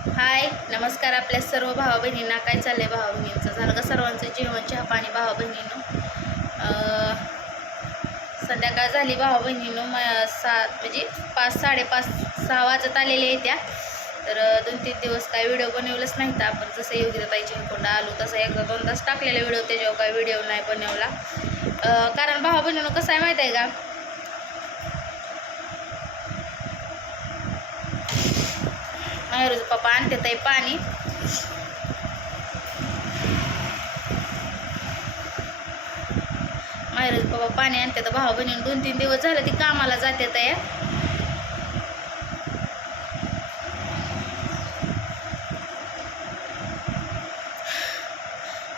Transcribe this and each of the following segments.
हाय नमस्कार आपल्या सर्व भावा बहिणींना काय चाललंय भावा बहिणींचं झालं का सर्वांचं जेवण चहा पाणी भावा बहिणीनं संध्याकाळ झाली भावा बहिणीनं म सात म्हणजे पाच साडेपाच सहा वाजत आलेले आहेत त्या. तर दोन तीन दिवस काय व्हिडिओ बनवलंच नाही तर आपण जसं योग्य ताईच्या आलो तसं एकदा दोन तास टाकलेला व्हिडिओ. त्याच्यावर काय व्हिडिओ नाही बनवला. कारण भावा बहिणीनं कसं आहे माहीत आहे का? माहेरूचं पप्पा आणते आहे पाणी. माहेरूचं पप्पा पाणी आणते. तर भाऊ बहिणी दोन तीन दिवस झालं ती कामाला जाते या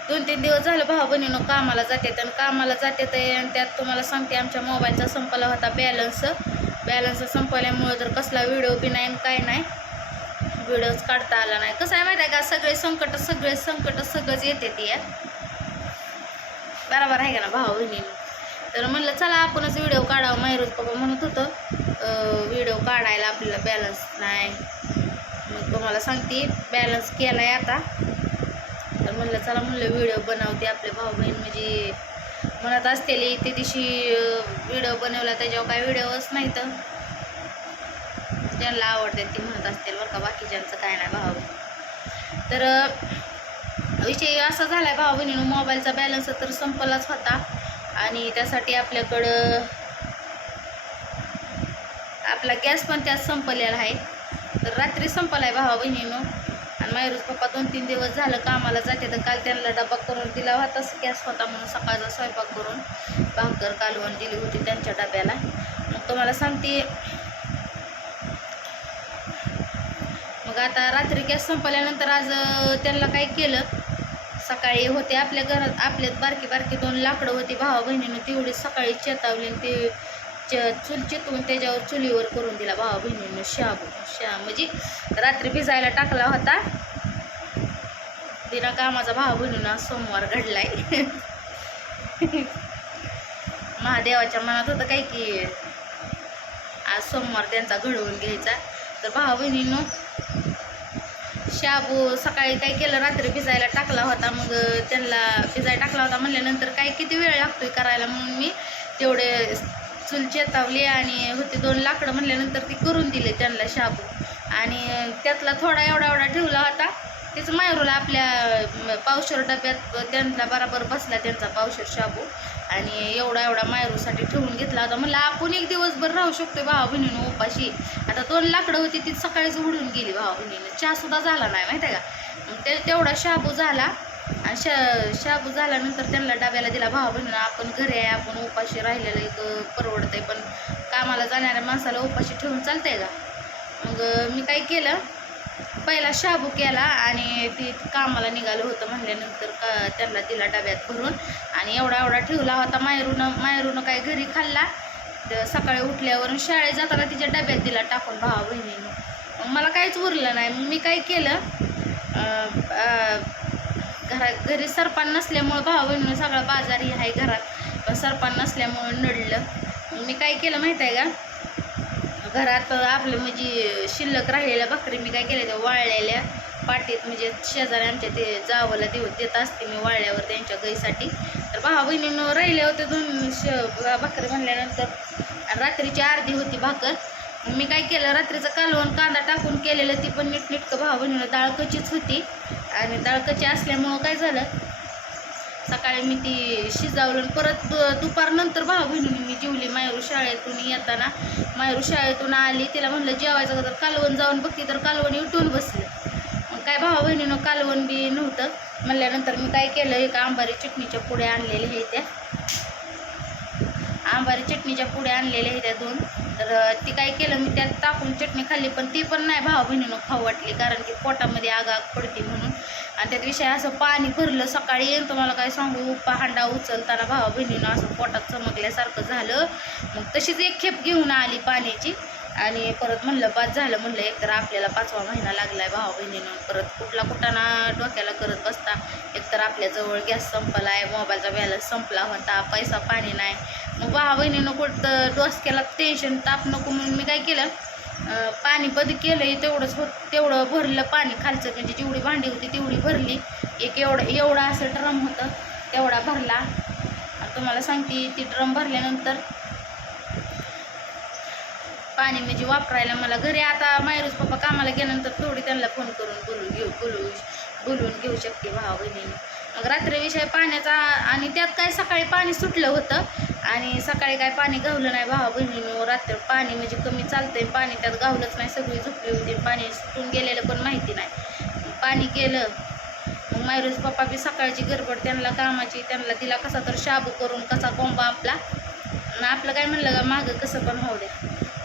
दोन तीन दिवस झालं भाऊ बहिणीनं कामाला जाते आणि कामाला जाते आणि त्यात तुम्हाला सांगते आमच्या मोबाईलचा संपला होता बॅलन्स बॅलन्स संपल्यामुळं जर कसला व्हिडिओ बी नाही आणि काय नाही व्हिडिओज काढता आला नाही. कसं आहे माहिती आहे का? सगळे संकट सगळे संकट सगळंच येते ती बराबर बरोबर आहे का ना भाऊ बहिणी? तर म्हणलं चला आपणच व्हिडिओ काढावं माहिरोज पप्पा म्हणत होतं. व्हिडिओ काढायला आपल्याला बॅलन्स नाही. मग तुम्हाला सांगते बॅलन्स केला आहे आता. तर म्हणलं चला म्हणलं व्हिडिओ बनवते आपले भाऊ बहीण. म्हणजे म्हणत असतेली ते दिवशी व्हिडिओ बनवला त्याच्यावर काय व्हिडिओच नाही तर ज्यांना आवडते ती म्हणत असतील बरं का बाकीच्यांचं काय नाही भाव तर विषय असा झाला आहे भाऊ बहिणीनं मोबाईलचा बॅलन्स तर संपलाच होता. आणि त्यासाठी आपल्याकडं आपला गॅस पण त्यात संपलेला आहे. तर रात्री संपला आहे भावा बहिणीनं. आणि मायरूज पप्पा दोन तीन दिवस झालं कामाला जाते तर काल त्यांना डबा करून दिला होताच गॅस होता म्हणून सकाळचा स्वयंपाक करून भाकर कालवण दिली होती त्यांच्या डब्याला. मग तुम्हाला सांगते मग आता रात्री गॅस संपल्यानंतर आज त्यांना काय केलं? सकाळी होते आपल्या घरात आपल्यात बारकी बारकी दोन लाकडं होती भावा बहिणीनं तेवढी सकाळी चेतावली आणि ते चूल चितवून त्याच्यावर चुलीवर करून दिला भावा बहिणीनं शाबू. शा म्हणजे रात्री भिजायला टाकला होता. तिनं कामाचा भावा बहिणीनं आज सोमवार घडलाय. महादेवाच्या मनात होतं काय की आज सोमवार त्यांचा घडवून घ्यायचा. तर भावा बहिणीनं शाबू सकाळी काय केलं रात्री भिजायला टाकला होता. मग त्यांना भिजायला टाकला होता. म्हणल्यानंतर काय किती वेळ लागतोय करायला? म्हणून मी तेवढे चूल चेतावली आणि होते दोन लाकडं. म्हणल्यानंतर ती करून दिले त्यांना शाबू. आणि त्यातला थोडा एवढा एवढा ठेवला होता. तेच मायरूला आपल्या पावशर डब्यात त्यांना बराबर बसला त्यांचा पावशर शाबू. आणि एवढा एवढा मायरूसाठी ठेवून घेतला होता. म्हणलं आपण एक दिवसभर राहू शकतो भावा बहिणीनं उपाशी. आता दोन लाकडं होती ती सकाळीच उडून गेली भावा बहिणीनं. चहासुद्धा झाला नाही माहिती आहे का? मग ते तेवढा शाबू झाला. आणि शा शाबू झाल्यानंतर त्यांना डाब्याला दिला भावा बहिणीनं आपण घरी आहे आपण उपाशी राहिलेलं एक परवडतंय पण कामाला जाणाऱ्या माणसाला उपाशी ठेवून चालतंय का? मग मी काय केलं पहिला शाबू केला आणि ती कामाला निघालं होतं म्हणल्यानंतर का त्यांना दिला डब्यात भरून. आणि एवढा एवढा ठेवला होता. मायरूनं मायरूनं काय घरी खाल्ला. सकाळी उठल्यावरून शाळेत जाताना तिच्या डब्यात दिला टाकून भावा बहिणीनं. मग मला काहीच उरलं नाही. मग मी काय केलं? घरा घरी सरपान नसल्यामुळं भावा बहिणीनं सगळा बाजारही आहे घरात. पण सरपान नसल्यामुळं नडलं. मग मी काय केलं माहीत आहे का? घरात आपलं म्हणजे शिल्लक राहिलेल्या भाकरी मी काय केल्या त्या वाळलेल्या पाटीत म्हणजे शेजारी आमच्या ते जावला देऊ देत असते मी वाळल्यावर त्यांच्या गईसाठी. तर भावा बहिणीनं राहिले होते दोन श भाकरी म्हणल्यानंतर. रात्रीची अर्धी होती भाकर. मी काय केलं रात्रीचं कालवण कांदा टाकून केलेलं ती पण नीटनीटकं भावा बहिणीनं डाळकचीच होती. आणि डाळ कची असल्यामुळं काय झालं सकाळी मी ती शिजावलं परत दु दुपारनंतर भावा बहिणीने मी जेवली मायरू शाळेतून येताना. मायरू शाळेतून आली तिला म्हणलं जेवायचं का तर कालवण जाऊन बघते तर कालवण उठून बसलं. मग काय भावा बहिणीनं कालवण बी नव्हतं. म्हणल्यानंतर मी काय केलं एक आंबारी चटणीच्या पुड्या आणलेल्या आहे त्या. आंबारी चटणीच्या पुड्या आणलेल्या आहे त्या दोन. तर ती काय केलं मी त्यात टाकून चटणी खाल्ली पण ती पण नाही भावा बहिणीनं खाऊ वाटली कारण की पोटामध्ये आग आग पडते म्हणून. आणि त्यात विषय असं पाणी भरलं सकाळी येईन तुम्हाला काय सांगू? हांडा उचलताना भावा बहिणीनं असं पोटात चमकल्यासारखं झालं. मग तशीच एक खेप घेऊन आली पाण्याची. आणि परत म्हणलं बाद झालं म्हणलं एकतर आपल्याला पाचवा महिना लागलाय भावा बहिणीनं. परत कुठला कुठाना डोक्याला करत बसता. एकतर आपल्याजवळ गॅस संपला आहे मोबाईलचा बॅलन्स संपला होता पैसा पाणी नाही. मग भावा बहिणीनं कुठं डोस केला टेन्शन ताप नको म्हणून मी काय केलं? पाणी बद केलंय तेवढंच होत तेवढं भरलं पाणी खालचं. म्हणजे जेवढी भांडी होती तेवढी भरली. एक एवढं एवढा असं ड्रम होतं तेवढा भरला. तुम्हाला सांगते ती ड्रम भरल्यानंतर पाणी म्हणजे वापरायला मला घरी आता मायरूज पप्पा कामाला गेल्यानंतर थोडी त्यांना फोन करून बोलून घेऊ बोलू बोलून घेऊ शकते भावा बहिणी मग रात्री विषय पाण्याचा आणि त्यात काय सकाळी पाणी सुटलं होतं आणि सकाळी काय पाणी गावलं नाही भावा बहिणीनं रात्र पाणी म्हणजे कमी चालतंय. पाणी त्यात गावलंच नाही सगळी झोपली होती. पाणी सुटून गेलेलं पण माहिती नाही. पाणी गेलं मग मायरूज पप्पा बी सकाळची गडबड त्यांना कामाची त्यांना तिला कसा तर शाबू करून कसा कोंबा आपला. आपलं काय म्हणलं का मागं कसं पण होऊ द्या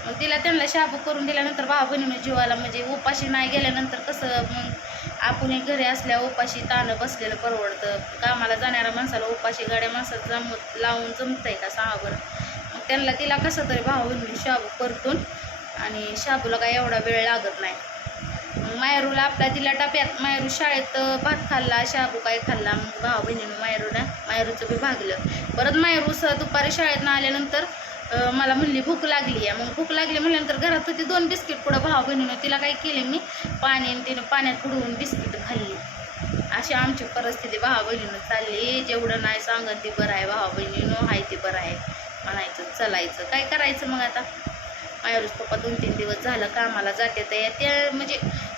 मग तिला त्यांना शाबू करून दिल्यानंतर भावा बहिणीनं जीवाला म्हणजे उपाशी नाही गेल्यानंतर कसं मग आपणही घरी असल्या उपाशी ताणं बसलेलं परवडतं. कामाला जाणाऱ्या माणसाला उपाशी गाड्या माणसाला जम लावून जमतंय का सांगा बरं मग त्यांना तिला कसं तरी भावा शाबू परतून आणि शाबूला काय एवढा वेळ लागत नाही. मग मायरूला आपल्या तिला डब्यात मायरू शाळेत भात खाल्ला शाबू काय खाल्ला मग भावा बहिणीनं मायरूला मायरूचं बी भागलं. परत मायरू स दुपारी शाळेत आल्यानंतर मला म्हणली भूक लागली आहे. मग भूक लागली म्हणल्यानंतर घरात होती दोन बिस्किट पुढं भावा बहिणीनं तिला काय केले मी पाणी तिनं पाण्यात बुडवून बिस्किट खाल्ली. अशी आमची परिस्थिती भावा बहिणीनं चालली. जेवढं नाही सांगत ते बरं आहे भावा बहिणीनं आहे ते बरं आहे. म्हणायचं चलायचं. काय करायचं मग आता? मायरूस पप्पा दोन तीन दिवस झालं कामाला जाते तर ते म्हणजे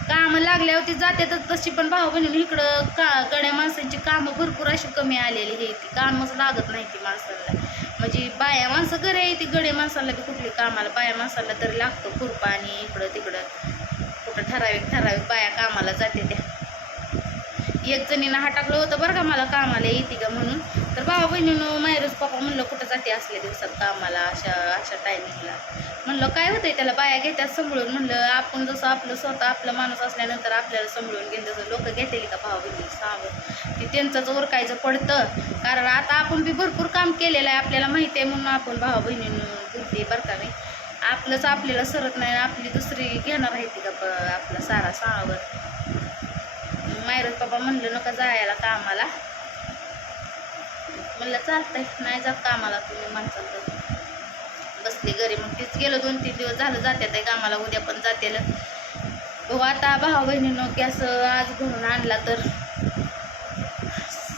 कामं लागल्यावरती तर तशी पण भाऊ बहिणी इकडं का गड्या माणसांची कामं भरपूर अशी कमी आलेली आहे ती कामच लागत नाही ती माणसाला म्हणजे बाया माणसं घरी आहे ती गडे माणसाला बी कुठली कामाला बाया माणसाला तरी लागतं खुरपा आणि इकडं तिकडं. कुठं ठराविक ठराविक बाया कामाला जाते त्या. एक जणीनं हा टाकलं होतं बरं का मला कामाला येते का म्हणून. तर भावा बहिणीनं पप्पा म्हणलं कुठं जाते असल्या दिवसात कामाला अशा अशा टायमिंगला म्हणलं काय होतंय त्याला? बाया घेतात सांभाळून. म्हणलं आपण जसं आपलं स्वतः आपलं माणूस असल्यानंतर आपल्याला सांभाळून घेईल तसं लोक घेतील का भावा बहिणी सांग. ते त्यांचंच ओरकायचं पडतं कारण आता आपण बी भरपूर काम केलेलं आहे आपल्याला माहिती आहे म्हणून आपण भावा बहिणीनं बोलते बरं का मी आपलंच आपल्याला सरत नाही आपली दुसरी घेणार आहे ती का प- आपला सारा सांगावर मायरत बाबा म्हणलं नका जायला कामाला. म्हणलं चालतंय नाही जात कामाला तुम्ही माणसाला बसली घरी. मग तीच गेलो दोन तीन दिवस झालं जाते आहे कामाला उद्या पण जाते भाऊ आता भावा बहिणीनं गॅस आज भरून आणला तर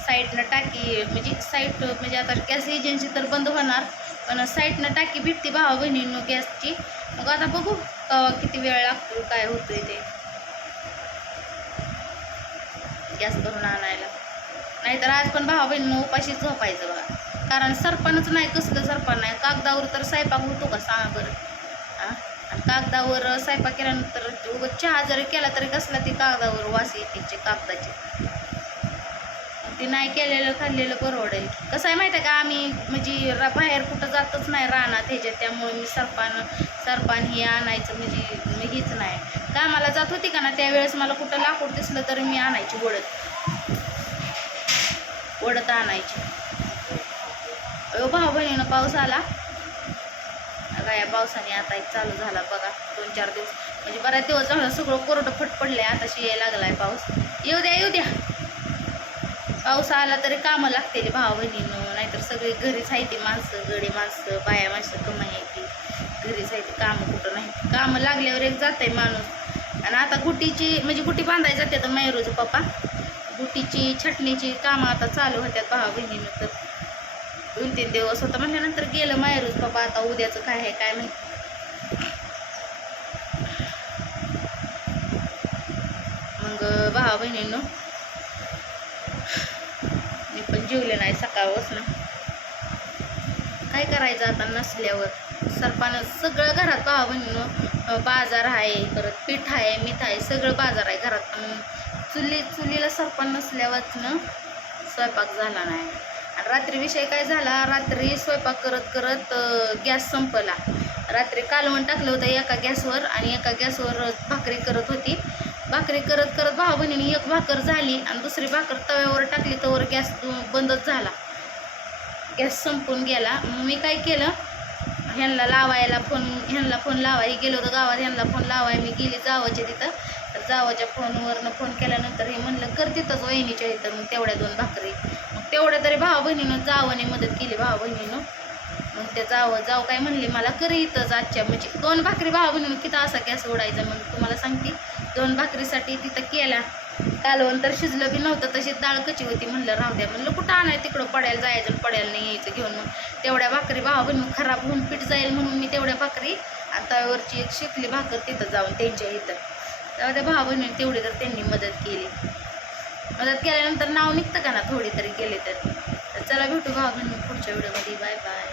साईडनं टाकी म्हणजे साईट म्हणजे आता गॅस एजन्सी तर बंद होणार पण साईडनं टाकी भेटते भावा बहिणीनं गॅसची. मग आता बघू किती वेळ लागतो काय होतोय ते. गॅस भरून आणायला. नाहीतर आज पण भावा बहिणीनं उपाशीच झोपायचं बघा. कारण सरपणच नाही कसलं सरपण नाही. कागदावर तर स्वयंपाक होतो का? सांगा बरं. आणि कागदावर स्वयंपाक केल्यानंतर उगं चहा जरी केला तरी कसला ती कागदावर वास येते कागदाची. ते नाही केलेलं खाल्लेलं परवडेल कसं आहे माहिती आहे का? आम्ही म्हणजे बाहेर कुठं जातच नाही रानात ह्याच्यात. त्यामुळे मी सरपान सरपान हे आणायचं म्हणजे मी हीच नाही. कामाला जात होती का ना त्यावेळेस मला कुठं लाकूड दिसलं तरी मी आणायची ओढत ओढत आणायची. अहो भाऊ बहिणीनं पाऊस आला. आता या पावसाने आता एक चालू झाला बघा दोन चार दिवस. म्हणजे बऱ्याच दिवस झालं सगळं कोरडं फट पडलंय आता यायला लागलाय पाऊस. येऊ द्या येऊ द्या. पाऊस आला तरी कामं लागते भावा बहिणीनं नाहीतर सगळी घरीच आहे ती माणसं गडी माणसं बाया माणसं कमाई आहे ती. घरीच आहे ती कामं कुठं नाही. कामं लागल्यावर एक जात आहे माणूस. आणि आता गुटीची म्हणजे गुटी बांधायला जाते तर मयूरचं पप्पा? गुटीची छटणीची कामं आता चालू होत्यात भावा बहिणीनं तर. दोन तीन दिवस होता म्हणल्यानंतर गेलं माहेरूच बाबा आता उद्याचं काय आहे काय माहिती. मग भावा बहिणीनं मी पण जेवले नाही सकाळपासून काय करायचं आता नसल्यावर? सरपानं सगळं घरात भावा बहिणीनं बाजार आहे परत पीठ आहे मीठ आहे सगळं बाजार आहे घरात. पण चुली चुलीला सरपण नसल्यावरनं स्वयंपाक झाला नाही. आणि रात्री विषय काय झाला? रात्री स्वयंपाक करत करत गॅस संपला. रात्री कालवण टाकलं होतं एका गॅसवर आणि एका गॅसवर भाकरी करत होती. भाकरी करत करत भाऊ बहिणीने एक भाकर झाली आणि दुसरी भाकर तव्यावर टाकली तर गॅस बंदच झाला. गॅस संपून गेला. मी काय केलं? ह्यांना लावायला फोन ह्यांना फोन लावायला गेलो होतं. गावात ह्यांना फोन लावाय मी गेली जावाच्या तिथं. जावाच्या फोनवरनं फोन केल्यानंतर हे म्हणलं कर तिथंच वहिनीच्या इथं. मग तेवढ्या दोन भाकरी. मग तेवढ्या तरी भावा बहिणीनं जावाने मदत केली भावा बहिणीनं मग ते जावं जाऊ काय म्हणले मला करी इथंच आजच्या. म्हणजे दोन भाकरी भावा बहिणीनं किती असा गॅस ओढायचा मग तुम्हाला सांगते. दोन भाकरीसाठी तिथं केला. कालवण तर शिजलं बी नव्हतं तशी डाळ कची होती म्हणलं राहू द्या. म्हणलं कुठं आणायला तिकडं पडायला जायचं पडायला नाही यायचं घेऊन मग. तेवढ्या भाकरी भावा बहिणी खराब होऊन पीठ जाईल म्हणून मी तेवढ्या भाकरी आणि तव्यावरची एक शिकली भाकर तिथं जाऊन त्यांच्या इथं. तेव्हा त्या भावा तेवढी तर त्यांनी मदत केली. मदत केल्यानंतर नाव निघतं का ना थोडी तरी केली तर. चला भेटू भाऊ पुढच्या व्हिडिओमध्ये. Bye bye.